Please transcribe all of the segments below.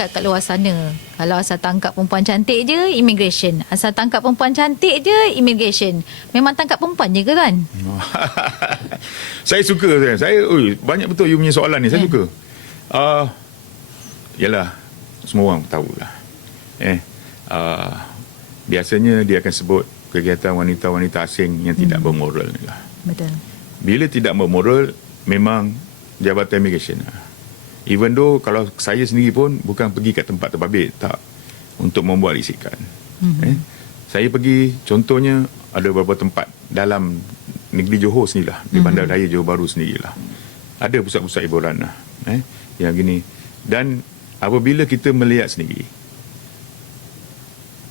dekat kat luar sana. Kalau asal tangkap perempuan cantik je, immigration. Asal tangkap perempuan cantik je, immigration. Memang tangkap perempuan je ke kan? Saya suka. Banyak betul you punya soalan ni. Saya suka. Yalah, semua orang tahulah. Biasanya dia akan sebut kegiatan wanita-wanita asing yang tidak bermoral ni lah. Betul. Bila tidak bermoral, memang Jabatan Immigration lah. Even though kalau saya sendiri pun bukan pergi kat tempat terbabit, tak, untuk membuat risikan. Saya pergi, contohnya ada beberapa tempat dalam negeri Johor sendirilah, di Bandaraya Johor Bahru sendirilah. Ada pusat-pusat hiburan lah, yang gini. Dan apabila kita melihat sendiri,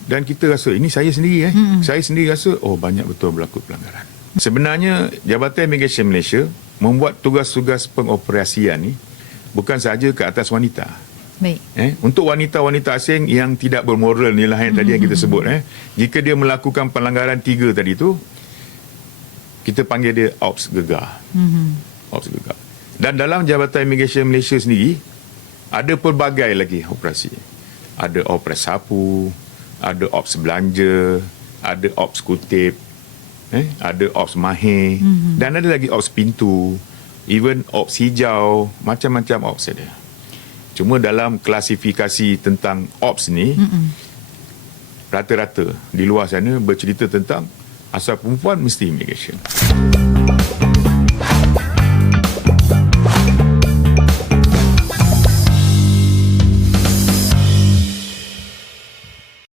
dan kita rasa, ini saya sendiri saya sendiri rasa, banyak betul berlaku pelanggaran. Sebenarnya Jabatan Immigration Malaysia membuat tugas-tugas pengoperasian ni bukan sahaja ke atas wanita. Baik. Untuk wanita-wanita asing yang tidak bermoral ni lah yang tadi yang kita sebut. Jika dia melakukan pelanggaran 3 tadi tu, kita panggil dia Ops Gegar. Ops Gegar. Dan dalam Jabatan Immigration Malaysia sendiri, ada pelbagai lagi operasi. Ada operasi sapu, ada ops belanja, ada ops kutip, ada ops mahir, dan ada lagi ops pintu, even ops hijau, macam-macam ops ada. Cuma dalam klasifikasi tentang ops ni, rata-rata di luar sana bercerita tentang asal perempuan mesti immigration.